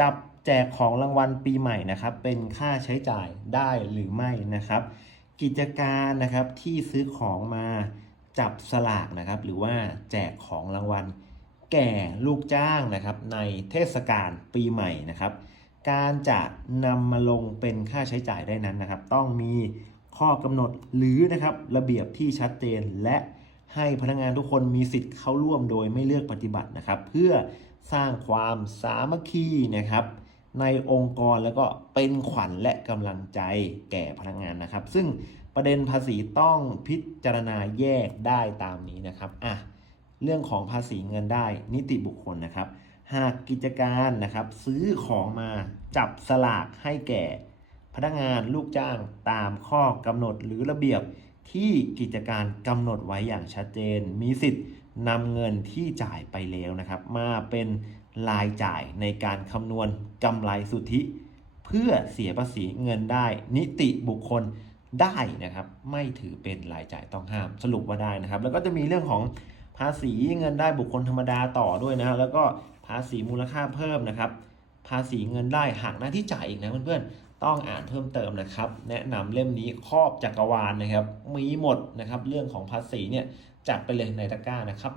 จับแจกของรางวัลปีใหม่นะครับ เป็นค่าใช้จ่ายได้หรือไม่นะครับ กิจการนะครับที่ซื้อของมาจับสลากนะครับ หรือว่าแจกของรางวัลแก่ลูกจ้างนะครับ ในเทศกาลปีใหม่นะครับ การจะนำมาลงเป็นค่าใช้จ่ายได้นั้นนะครับ ต้องมีข้อกำหนดหรือนะครับระเบียบที่ชัดเจนและ ให้พนักงานทุกคนมีสิทธิ์เข้าร่วมโดยไม่เลือกปฏิบัตินะครับ เพื่อสร้างความสามัคคีนะครับ ในองค์กรแล้วก็เป็นขวัญและกำลังใจแก่พนักงานนะครับ ซึ่งประเด็นภาษีต้องพิจารณาแยกได้ตามนี้นะครับอะเรื่องของภาษีเงินได้นิติบุคคลนะครับ หากกิจการนะครับ ซื้อของมาจับสลากให้แก่ พนักงานลูกจ้างตามข้อกำหนดหรือระเบียบ ที่กิจการกำหนดไว้อย่างชัดเจน มีสิทธิ์นำเงินที่จ่ายไปแล้วนะครับ มาเป็นรายจ่ายในการคำนวณกำไรสุทธิ เพื่อเสียภาษีเงินได้ นิติบุคคลได้นะครับ ไม่ถือเป็นรายจ่ายต้องห้ามสรุปว่าได้นะครับ แล้วก็จะมีเรื่องของภาษีเงินได้บุคคลธรรมดาต่อด้วยนะแล้วก็ภาษีมูลค่าเพิ่มนะครับ ภาษีเงินได้หักหน้าที่จ่ายอีกนะเพื่อนๆ ต้องอ่านเพิ่มเติมนะครับ แนะนำเล่มนี้ครอบจักรวาลนะครับ มีหมดนะครับ เรื่องของภาษีเนี่ยจัดไปเลยในตะกร้านะครับ